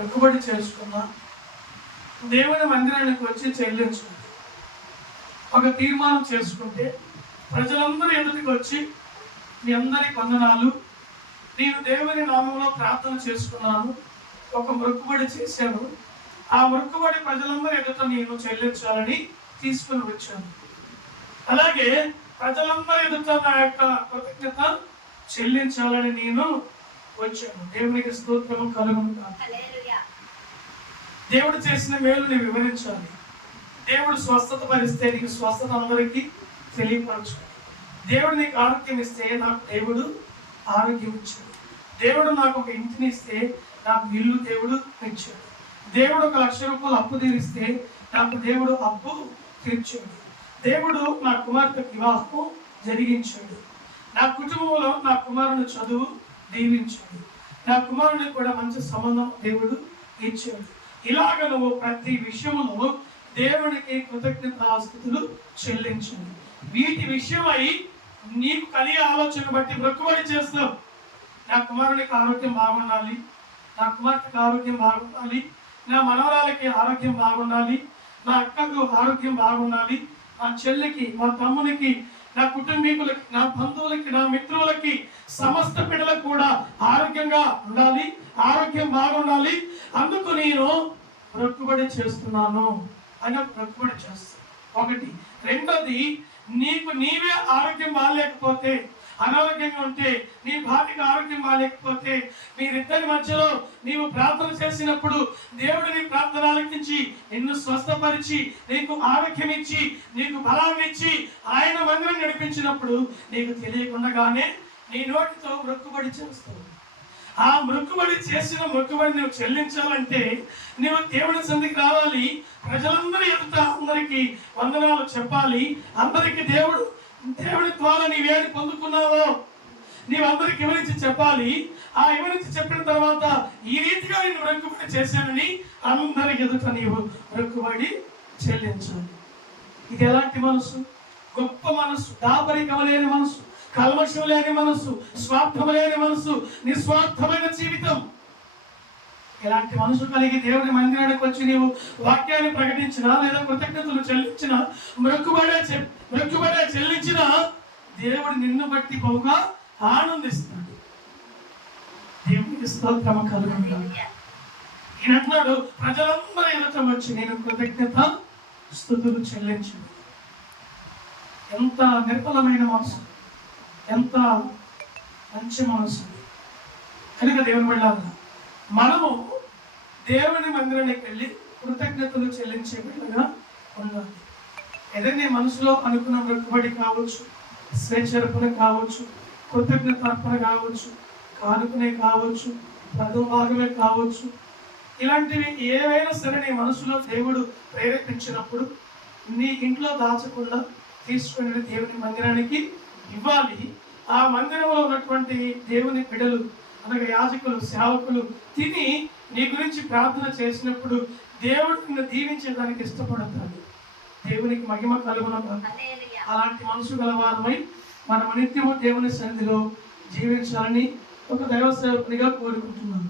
మొక్కుబడి చేసుకున్నా దేవుని మందిరానికి వచ్చి చెల్లించుకుంటే ఒక తీర్మానం చేసుకుంటే ప్రజలందరూ ఎదుటికి వచ్చి మీ అందరి వందనాలు నేను దేవుని నామంలో ప్రార్థన చేసుకున్నాను ఒక మొక్కుబడి చేశాను ఆ మొక్కుబడి ప్రజలందరూ ఎదుట నేను చెల్లించాలని తీసుకుని వచ్చాను. అలాగే ప్రజలందరూ ఎదుట నా యొక్క కృతజ్ఞత చెల్లించాలని నేను వచ్చాను. దేవునికి స్తోత్రము కలుగును. కాక. దేవుడు చేసిన మేలుని వివరించాలి. దేవుడు స్వస్థత పరిస్తే నీకు స్వస్థత అందరికీ తెలియపరచాలి దేవుడు నీకు ఆరోగ్యం ఇస్తే నాకు దేవుడు ఆరోగ్యం ఇచ్చాడు. దేవుడు నాకు ఒక ఇంటిని ఇస్తే నాకు ఇల్లు దేవుడు తెచ్చాడు దేవుడు ఒక లక్ష రూపాయలు అప్పు తీరిస్తే నాకు దేవుడు అప్పు తీర్చాడు. దేవుడు నా కుమార్తె వివాహం జరిగించాడు. నా కుటుంబంలో నా కుమారుని చదువు దీవించాడు. నా కుమారుని కూడా మంచి సంబంధం దేవుడు ఇచ్చాడు. ఇలాగ నువ్వు ప్రతి విషయమును దేవునికి కృతజ్ఞతాస్థుతులు చెల్లించండి. వీటి విషయమై నీకు కలిగే ఆలోచన బట్టి మొక్కుబడి చేస్తావు. నా కుమారునికి ఆరోగ్యం బాగుండాలి. నా కుమార్తెకి ఆరోగ్యం బాగుండాలి. నా మనవరాలకి ఆరోగ్యం బాగుండాలి. నా అక్కకు ఆరోగ్యం బాగుండాలి. నా చెల్లికి మా తమ్మునికి నా కుటుంబీకులకి నా బంధువులకి నా మిత్రులకి సమస్త బిడ్డలకు కూడా ఆరోగ్యంగా ఉండాలి ఆరోగ్యం బాగుండాలి అందుకు నేను లోబడి చేస్తున్నాను అని ఒక మొక్కుబడి చేస్తాను ఒకటి. రెండోది నీకు నీవే ఆరోగ్యం బాగాలేకపోతే అనారోగ్యంగా ఉంటే నీ భార్యకు ఆరోగ్యం బాగాలేకపోతే మీరిద్దరి మధ్యలో నీవు ప్రార్థన చేసినప్పుడు దేవుడు నీ ప్రార్థన ఆలకించి నిన్ను స్వస్థపరిచి నీకు ఆరోగ్యం ఇచ్చి నీకు బలాన్ని ఇచ్చి ఆయన మందిరం నడిపించినప్పుడు నీకు తెలియకుండానే నీ నోటితో మొక్కుబడి చేస్తావు ఆ మొక్కుబడి చేసిన మొక్కుబడి నువ్వు చెల్లించాలంటే నువ్వు దేవుని సంధికి రావాలి. ప్రజలందరి ఎదుట అందరికీ వందనాలు చెప్పాలి. అందరికీ దేవుడు దేవుడి ద్వారా నీవేది పొందుకున్నావో నీవు అందరికి వివరించి చెప్పాలి. ఆ వివరించి చెప్పిన తర్వాత ఈ రీతిగా నేను మొక్కుబడి చేశానని అందరి ఎదుట నీవు మొక్కుబడి చెల్లించాలి. ఇది ఎలాంటి మనసు? గొప్ప మనసు దాపరికమలేని మనసు. కల్మషం లేని మనసు స్వార్థం లేని మనసు నిస్వార్థమైన జీవితం. ఇలాంటి మనసు కలిగి దేవుని మందిరానికి వచ్చి నీవు వాక్యాన్ని ప్రకటించినా లేదా కృతజ్ఞతలు చెల్లించిన మృక్కుబడే చె- మొక్కుబడే చెల్లించిన దేవుడు నిన్ను బట్టి బహుగా ఆనందిస్తాడు. దేవునికి స్తోత్రమ కలుగుగా ఈయన అంటున్నాడు ప్రజలందరూ ఎదుట వచ్చి నేను కృతజ్ఞత స్థుతులు చెల్లించు ఎంత నిర్మలమైన మనసు. ఎంత మంచి మనసు. కనుక దేవుని వెళ్ళాలి మనము దేవుని మందిరానికి వెళ్ళి కృతజ్ఞతలు చెల్లించే బిడ్డగా ఉండాలి. ఏదైనా మనసులో అనుకున్న మొక్కుబడి కావచ్చు స్వేచ్ఛర్పణ కావచ్చు కృతజ్ఞత అర్పణ కావచ్చు కానుకనే కావచ్చు ప్రథమ భాగమే కావచ్చు ఇలాంటివి ఏవైనా సరే నీ మనసులో దేవుడు ప్రేరేపించినప్పుడు నీ ఇంట్లో దాచకుండా తీసుకుని దేవుని మందిరానికి ఇవ్వాలి. ఆ మందిరంలో ఉన్నటువంటి దేవుని బిడలు అనగా యాజకులు సేవకులు తిని నీ గురించి ప్రార్థన చేసినప్పుడు దేవుడు నిన్ను దీవించడానికి ఇష్టపడతాడు. దేవునికి మహిమ కలుగున. అలాంటి మనసు గలవారమై మనం నిత్యము దేవుని సన్నిధిలో జీవించాలని ఒక దైవ సేవకునిగా కోరుకుంటున్నాను.